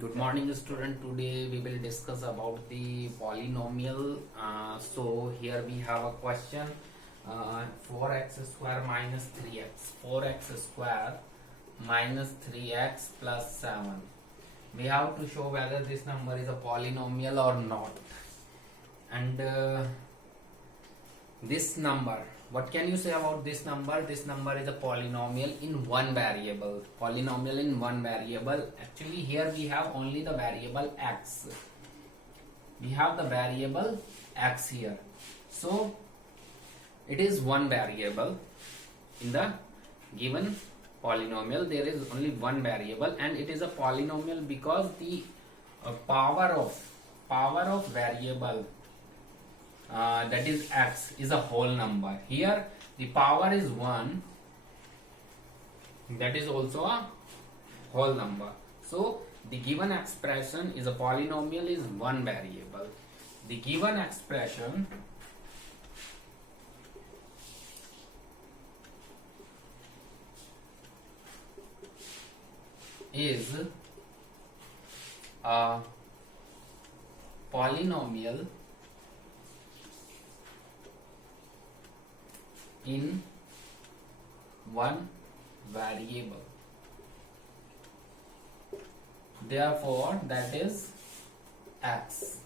Good morning, student. Today we will discuss about the polynomial. So here we have a question: 4x square minus 3x. 4x square minus 3x plus 7. We have to show whether this number is a polynomial or not. And this number, what can you say about this number? This number is a polynomial in one variable. Polynomial in one variable. Actually here we have only the variable x. We have the variable x here. So it is one variable in the given polynomial. There is only one variable and it is a polynomial because the power of variable that is x is a whole number. Here the power is 1, that is also a whole number. So the given expression is a polynomial is one variable. The given expression is a polynomial in one variable. Therefore that is x.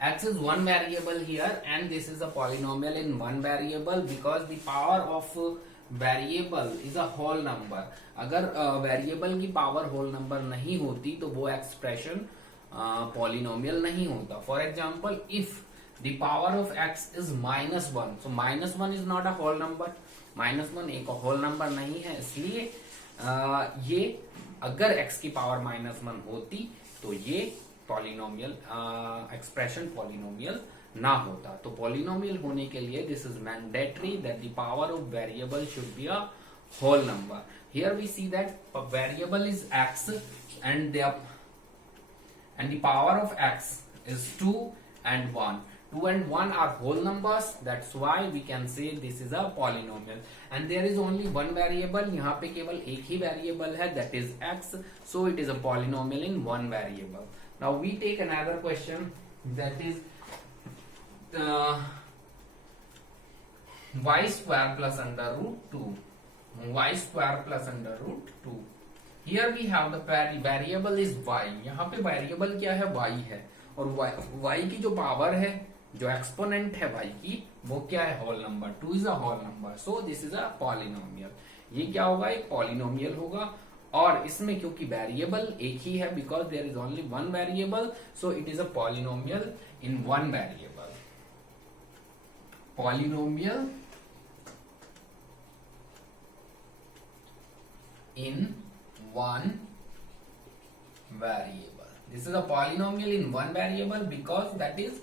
X is one variable here and this is a polynomial in one variable because the power of variable is a whole number. अगर variable की power whole number नहीं होती तो वो expression polynomial नहीं होता. For example if the power of x is -1, so -1 is not a whole number. -1 एक whole number नहीं है, इसलिए ये अगर x की पावर -1 होती तो ये पॉलिनोमियल एक्सप्रेशन पॉलिनोमियल ना होता. तो पॉलिनोमियल होने के लिए this is mandatory that the power of variable should be a whole number. Here we see that variable is x and the power of x is 2 and 1. 2 and 1 are whole numbers. That's why we can say this is a polynomial. And there is only one variable. यहाँ पे केवल एक ही variable है, that is x. So it is a polynomial in one variable. Now we take another question, that is y square plus under root 2. Y square plus under root 2. Here we have the variable is y. यहाँ पे variable क्या है? y है. और y की जो power है, जो एक्सपोनेंट है y की, वो क्या है? Whole number. 2 is a whole number. So this is a polynomial. ये क्या होगा? एक पॉलिनोमियल होगा. और इसमें क्योंकि वेरिएबल एक ही है, because there is only one variable, so it is a polynomial in one variable. Polynomial in one variable. This is a polynomial in one variable because that is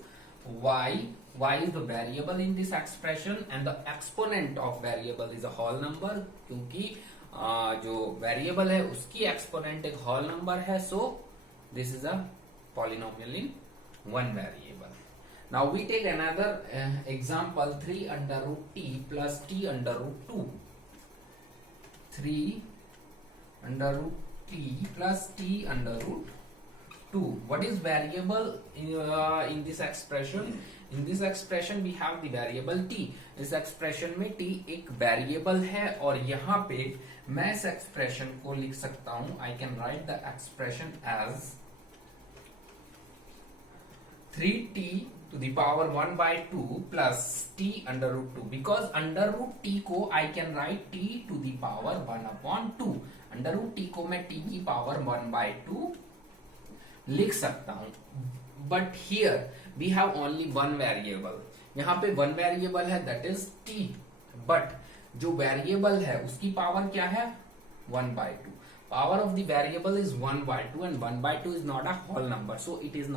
y. Y is the variable in this expression and the exponent of variable is a whole number. क्योंकि जो variable है उसकी exponent एक whole number है. So this is a polynomial in one variable. Now we take another example, 3 under root t plus t under root 2. 3 under root t plus t under root 2. What is variable in this expression? In this expression we have the variable t. इस expression में t एक variable है और यहाँ पे मैं इस expression को लिख सकता हूँ. I can write the expression as 3t to the power 1 by 2 plus t under root 2. Because under root t को I can write t to the power 1 upon 2. Under root T को मैं T की power 1 by 2 लिख सकता हूं. But here we have only one variable. यहां पे one variable है, दैट इज टी. बट जो वेरिएबल है उसकी पावर क्या है? 1 by 2. Power of the variable is 1 by 2 and 1 by 2 is not a whole number. So it is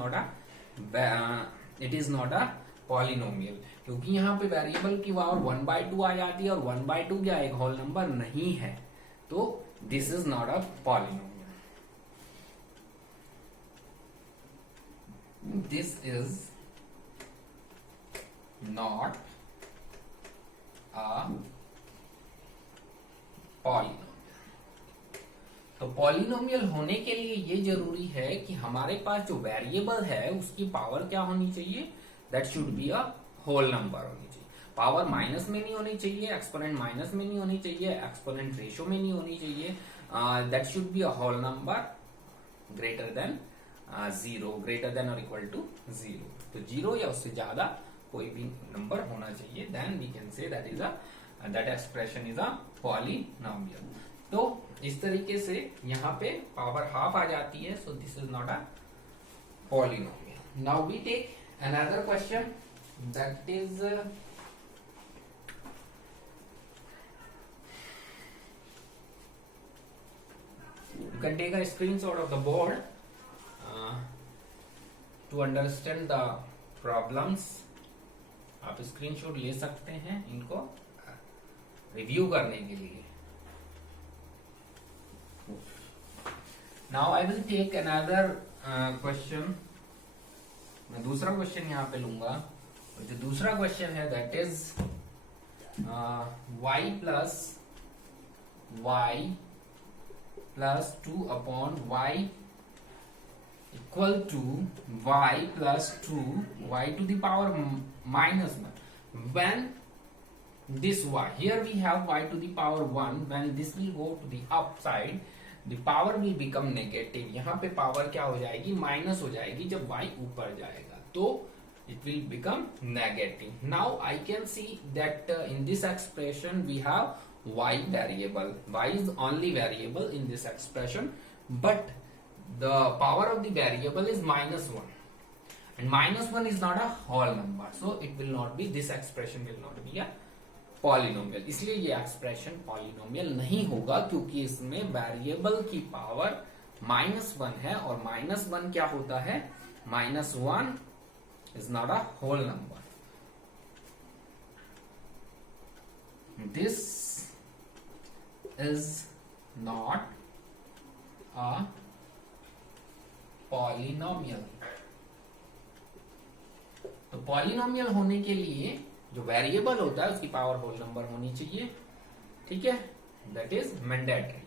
not a polynomial. क्योंकि यहाँ पे वेरिएबल की पावर 1 by 2 आ जाती है और 1 by 2 क्या एक होल नंबर नहीं है. तो this is not a polynomial. This is not a polynomial. तो पॉलिनोमियल होने के लिए ये जरूरी है कि हमारे पास जो वेरिएबल है उसकी पावर क्या होनी चाहिए, that should be a whole number होनी चाहिए। पावर माइनस में नहीं होनी चाहिए, एक्सपोनेंट माइनस में नहीं होनी चाहिए, एक्सपोनेंट रेशो में नहीं होनी चाहिए, that should be a whole number greater than 0, greater than और इक्वल टू 0। तो 0 या उससे ज्यादा कोई भी नंबर होना चाहिए, then we can say that expression is a polynomial. तो इस तरीके से यहाँ पे पावर हाफ आ जाती है, so this is not a polynomial. Now we take another question, that is you can take a screenshot of the board to understand the problems। आप स्क्रीनशॉट ले सकते हैं इनको रिव्यू करने के लिए। Now I will take another question. मैं दूसरा क्वेश्चन यहाँ पे लूंगा, और जो दूसरा क्वेश्चन है that is y plus y plus 2 upon y equal to y plus 2 y to the power minus 1 when this y, here we have y to the power 1, when this will go to the upside the power will become negative। यहाँ पे power क्या हो जाएगी, minus हो जाएगी जब y ऊपर जाएगा, तो it will become negative। Now I can see that in this expression we have y variable, y is only variable in this expression, but the power of the variable is -1, and -1 is not a whole number, so it will not be, this expression will not be a polynomial. इसलिए ये expression polynomial नहीं होगा, क्योंकि इसमें variable की power -1 है, और -1 क्या होता है, -1 is not a whole number। This is not a polynomial। तो पॉलिनोमियल होने के लिए जो वेरिएबल होता है उसकी पावर होल नंबर होनी चाहिए, ठीक है, that is mandatory.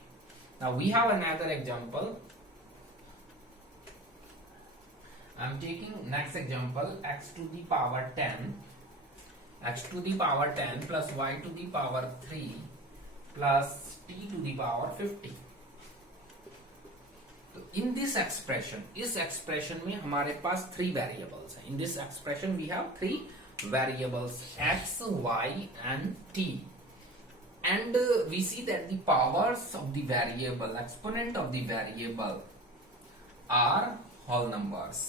Now we have another example. I am taking next example, x to the power 10, x to the power 10 plus y to the power 3 plus t to the power 50। तो in this expression, इस expression में हमारे पास 3 variables हैं। In this expression we have 3 variables x, y and t, and we see that the powers of the variable, exponent of the variable are whole numbers।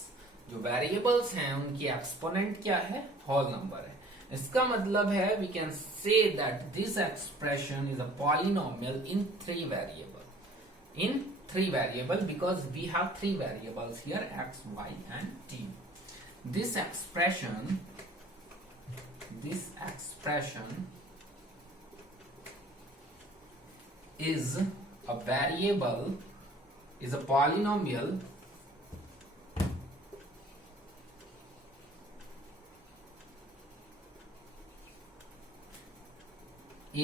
जो variables हैं उनकी exponent क्या है, whole number है। इसका मतलब है we can say that this expression is a polynomial in 3 variable, in 3 variable, because we have 3 variables here, x, y and t। This expression is a variable, is a polynomial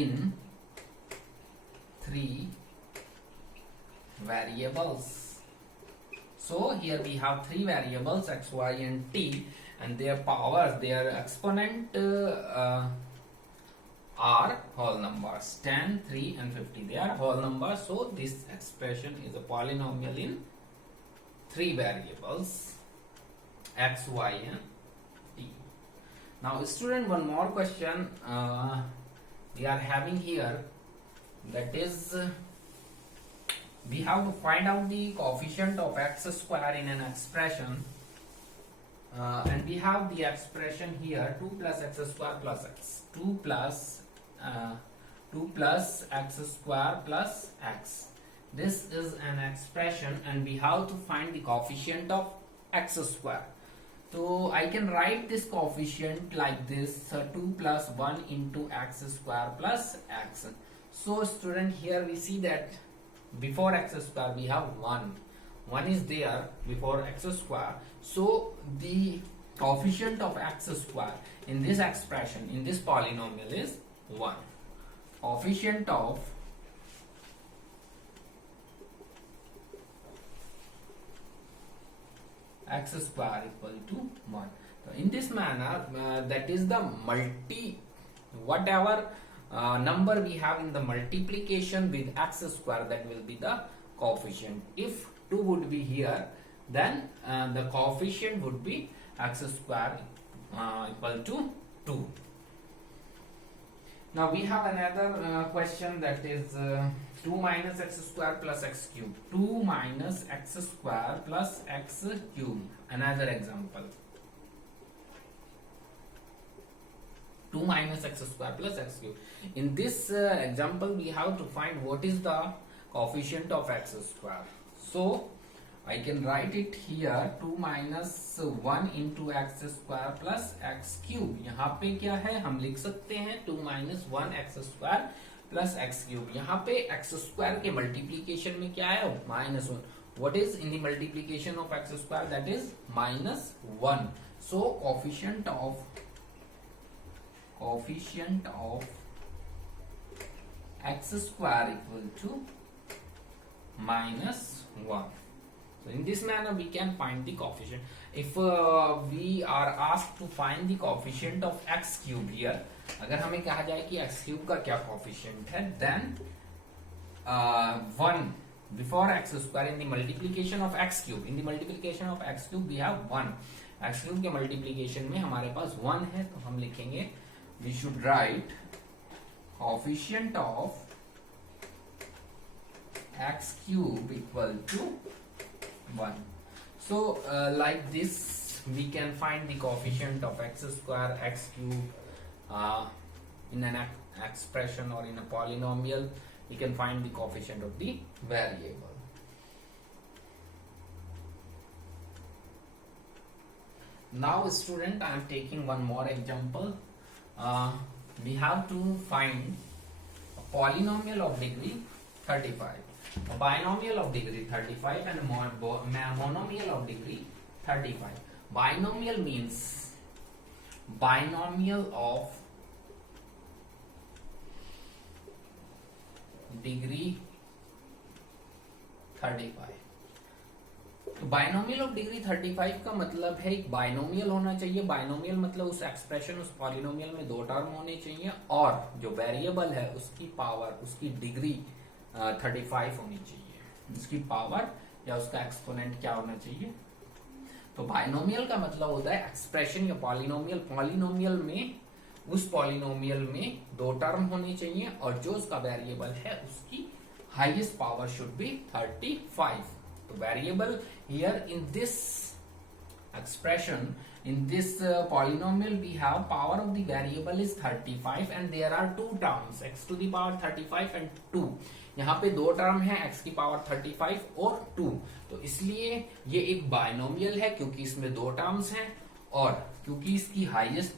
in 3 variables। So here we have 3 variables x, y and t, and their powers, their exponent are whole numbers, 10, 3 and 50, they are whole numbers। So this expression is a polynomial in 3 variables x, y and t। Now student, one more question we are having here, that is we have to find out the coefficient of x square in an expression, and we have the expression here 2 plus x square plus x, 2 plus x square plus x। This is an expression and we have to find the coefficient of x square। So I can write this coefficient like this, 2 plus 1 into x square plus x। So student, here we see that before x square we have 1 is there before x square, so the coefficient of x square in this expression, in this polynomial is 1। Coefficient of x square equal to 1. So in this manner, that is the whatever number we have in the multiplication with x square, that will be the coefficient. If 2 would be here, then the coefficient would be x square equal to 2. Now we have another question, that is 2 minus x square plus x cube. 2 minus x square plus x cube. Another example. 2 minus x square plus x cube. In this example, we have to find what is the coefficient of x square. So I can write it here, 2 minus 1 into x square plus x cube. यहाँ पे क्या है, हम लिख सकते हैं 2 minus 1 x square plus x cube. यहाँ पे x square के multiplication में क्या है, minus 1. What is in the multiplication of x square? That is minus 1. So coefficient of x square equal to minus 1. So in this manner we can find the coefficient. If we are asked to find the coefficient of x cube here, अगर हमें कहा जाए कि x cube का क्या coefficient है, then 1 before x square in the multiplication of x cube. In the multiplication of x cube we have 1. x cube के multiplication में हमारे पास 1 है, तो हम लिखेंगे, we should write coefficient of x cube equal to 1. So like this we can find the coefficient of x square, x cube in an expression or in a polynomial. We can find the coefficient of the variable. Now student, I am taking one more example. We have to find a polynomial of degree 35. A binomial of degree 35 and a monomial of degree 35. Binomial means binomial of degree 35. तो binomial of degree 35 का मतलब है एक binomial होना चाहिए. Binomial मतलब उस expression, उस पॉलिनोमियल में 2 टर्म होने चाहिए और जो वेरिएबल है उसकी पावर, उसकी डिग्री 35 होनी चाहिए. उसकी पावर या उसका एक्सपोनेंट क्या होना चाहिए. तो बाइनोमियल का मतलब होता है एक्सप्रेशन या पॉलिनोमियल. पॉलिनोमियल में, उस पॉलिनोमियल में 2 टर्म होनी चाहिए और जो उसका वेरिएबल है उसकी हाईएस्ट पावर शुड बी 35. तो variable here in this expression, in this polynomial, we have power of the variable is 35 and there are 2 terms, x to the power 35 and 2. यहाँ पे 2 टर्म है, x की power 35 और 2. तो इसलिए ये एक बाइनोमियल है क्योंकि इसमें 2 टर्म्स हैं और क्योंकि इसकी हाईएस्ट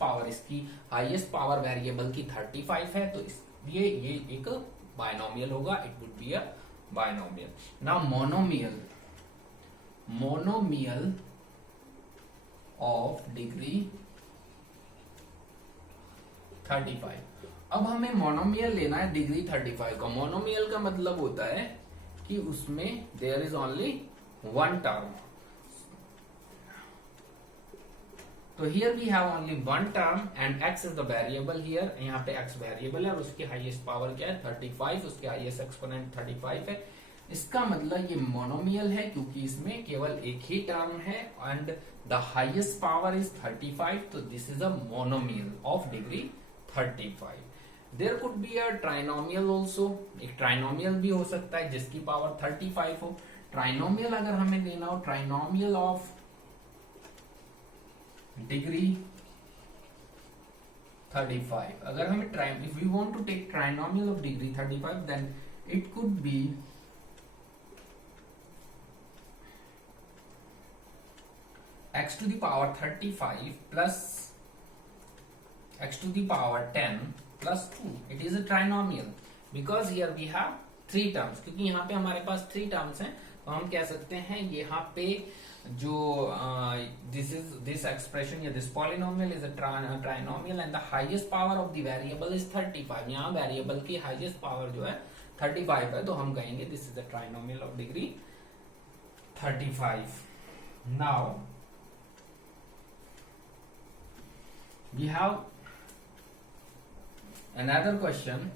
पावर वेरिएबल की 35 है, तो इसलिए ये एक बाइनोमियल होगा. It would be a binomial. Now monomial of degree 35. अब हमें मोनोमियल लेना है डिग्री 35 का. मोनोमियल का मतलब होता है कि उसमें देयर इज ओनली 1 टर्म. तो here we have only 1 term and x is the variable here. यहाँ पे x वेरिएबल है और उसकी हाईएस्ट पावर क्या है 35. उसके हाईएस्ट एक्सपोनेंट 35 है. इसका मतलब ये मोनोमियल है क्योंकि इसमें केवल एक ही टर्म है and the highest power is 35. तो this is a monomial of degree 35. There could be a trinomial also. एक ट्राइनोमियल भी हो सकता है जिसकी पावर 35 हो. ट्राइनोमियल अगर हमें देना हो, ट्राइनोमियल ऑफ डिग्री 35. अगर हमें if we want to take trinomial of degree 35 then it could be x to the power 35 plus x to the power 10 plus 2. It is a trinomial because here we have 3 terms. क्योंकि यहाँ पे हमारे पास 3 terms हैं, तो हम कह सकते हैं यहाँ पे जो this expression या this polynomial is a trinomial and the highest power of the variable is 35. यहाँ variable की highest power जो है 35 है, तो हम कहेंगे this is a trinomial of degree 35. Now We have another question.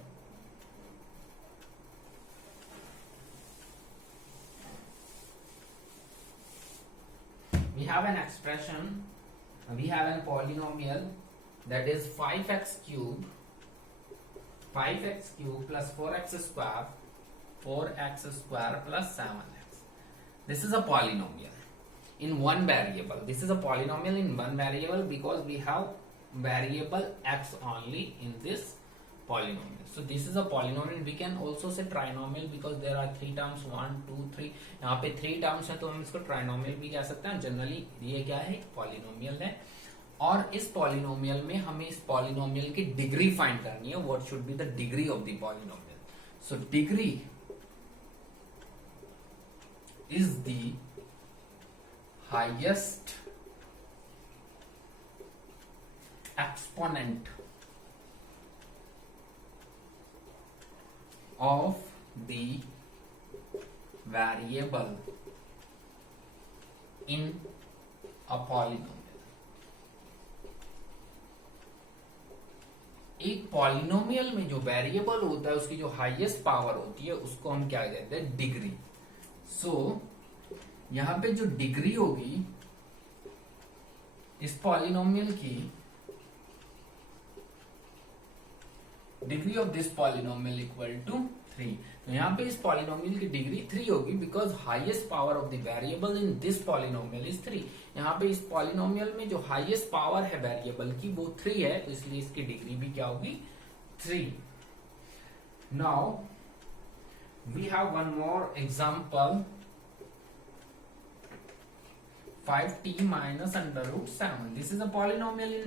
We have an expression, we have a polynomial that is 5x cube plus 4x square plus 7x. This is a polynomial in one variable. This is a polynomial in one variable because we have variable x only in this polynomial. So this is a polynomial. We can also say trinomial because there are three terms, 1 2 3. यहाँ पे 3 terms है तो हम इसको trinomial भी कह सकते हैं. जनरली ये क्या है, polynomial है. और इस पॉलिनोमियल में हमें इस पॉलिनोमियल की डिग्री फाइंड करनी है. What should be the degree of the polynomial? So degree is the highest exponent of the variable in a polynomial. एक पॉलिनोमियल में जो वेरिएबल होता है उसकी जो हाईएस्ट पावर होती है उसको हम क्या कहते हैं, डिग्री. सो यहां पे जो डिग्री होगी इस पॉलिनोमियल की, degree of this polynomial equal to 3. तो यहाँ पे इस पॉलिनोमियल की डिग्री 3 होगी because highest power of the variable in this polynomial is 3. यहाँ पे इस पॉलिनोमियल में जो हाईएस्ट पावर है वेरिएबल की वो 3 है, तो इसलिए इसकी डिग्री भी क्या होगी, 3. Now we have one more example, 5t minus under root 7. This is a polynomial in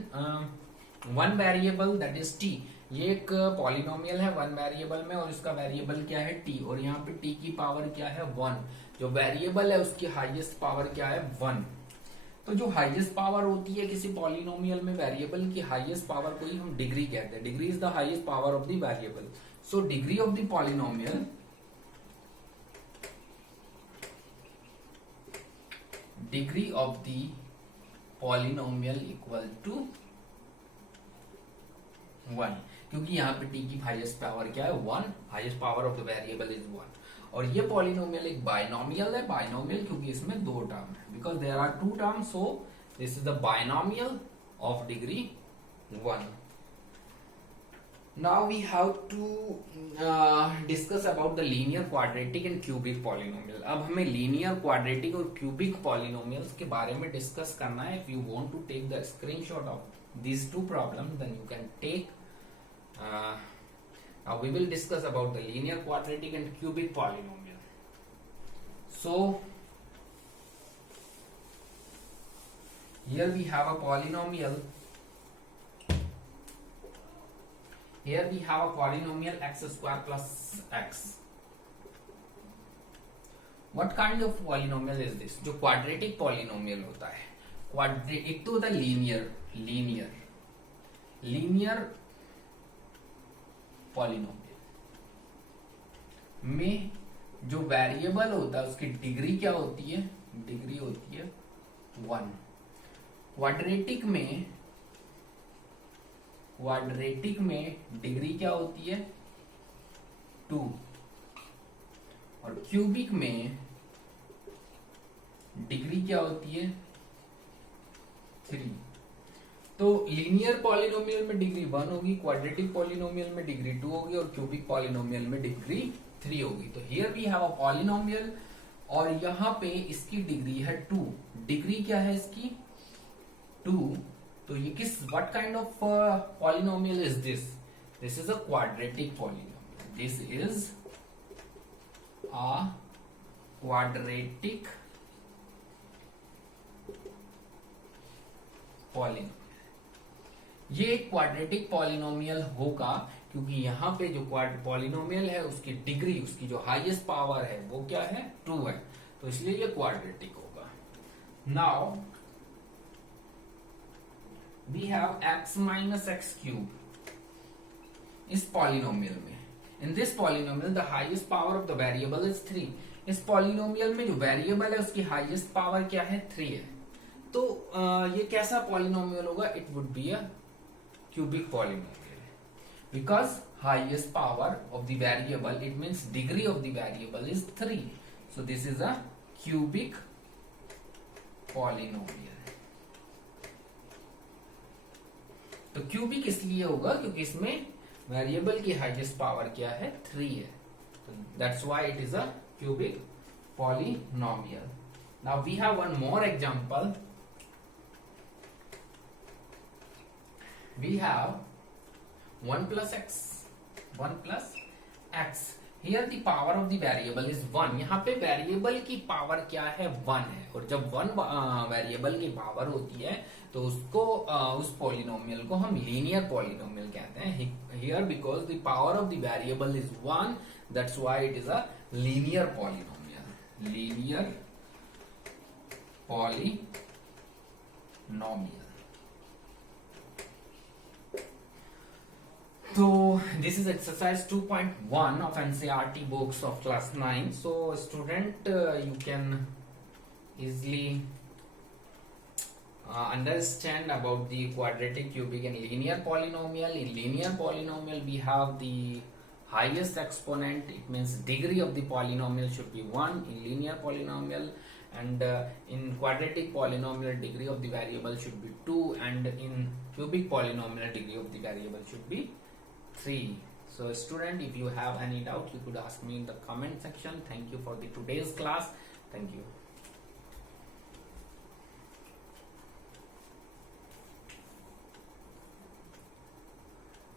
one variable that is t. ये एक पॉलिनोमियल है वन वेरिएबल में और इसका वेरिएबल क्या है, t. और यहाँ पे t की पावर क्या है, 1. जो वेरिएबल है उसकी हाईएस्ट पावर क्या है, 1. तो जो हाईएस्ट पावर होती है किसी पॉलिनोमियल में वेरिएबल की हाईएस्ट पावर को ही हम डिग्री कहते हैं. Degree is the highest power of the variable. So degree of the polynomial, degree of the polynomial equal to 1. क्योंकि यहाँ पे t की हाईएस्ट पावर क्या है, 1. Highest power of the variable is 1. और ये पॉलिनोमियल एक बाइनोमियल है. बाइनोमियल क्योंकि इसमें 2 टर्म है, because there are 2 terms, so this is the binomial of degree 1. Now we have to discuss about the linear, quadratic and cubic polynomial. अब हमें linear, quadratic और cubic polynomials के बारे में discuss करना है. If you want to take the screenshot of these two problems, then you can take. Now we will discuss about the linear, quadratic and cubic polynomial. So here we have a polynomial. Here we have a polynomial x square plus x. What kind of polynomial is this? जो quadratic polynomial होता है. एक तो होता है linear polynomial में जो variable होता है उसकी डिग्री क्या होती है, डिग्री होती है 1. क्वाड्रेटिक में डिग्री क्या होती है, 2. और क्यूबिक में डिग्री क्या होती है, 3. तो लीनियर पॉलिनोमियल में डिग्री 1 होगी, क्वाड्रेटिक पॉलिनोमियल में डिग्री 2 होगी और क्यूबिक पॉलिनोमियल में डिग्री 3 होगी. तो here we have a polynomial और यहाँ पे इसकी डिग्री है 2. डिग्री क्या है इसकी, 2. तो ये किस, what kind of polynomial is this? This is a quadratic polynomial. This is a quadratic polynomial. ये एक क्वाड्रेटिक पॉलिनोमियल होगा क्योंकि यहाँ पे जो पॉलिनोमियल है उसकी डिग्री, उसकी जो हाईएस्ट पावर है वो क्या है, 2 है. तो इसलिए ये क्वाड्रेटिक होगा. Now we have x minus x cube इस पॉलिनोमियल में. in this polynomial the highest power of the variable is 3. इस पॉलिनोमियल में जो वेरिएबल है उसकी हाईएस्ट पावर क्या है, 3 है. तो ये कैसा पॉलिनोमियल होगा, it would be a cubic polynomial. Because highest power of the variable, it means degree of the variable is 3. So this is a cubic polynomial. तो क्यूबिक इसलिए होगा क्योंकि इसमें वेरिएबल की हाईएस्ट पावर क्या है, 3 है. That's why it is a cubic polynomial. Now we have one more example. We have 1 plus x. 1 plus x. Here the power of the variable is 1. यहाँ पे वेरिएबल की पावर क्या है, 1 है. और जब 1 वेरिएबल की पावर होती है तो उसको उस पॉलिनोमियल को हम लीनियर पॉलिनोमियल कहते हैं. Here because the power of the variable is 1, that's why it is a linear polynomial. Linear polynomial. So this is exercise 2.1 of NCERT books of class 9. So student, you can easily understand about the quadratic, cubic and linear polynomial. In linear polynomial we have the highest exponent, it means degree of the polynomial should be 1 in linear polynomial, and in quadratic polynomial degree of the variable should be 2, and in cubic polynomial degree of the variable should be 3. So student, if you have any doubt you could ask me in the comment section. Thank you for the today's class. Thank you.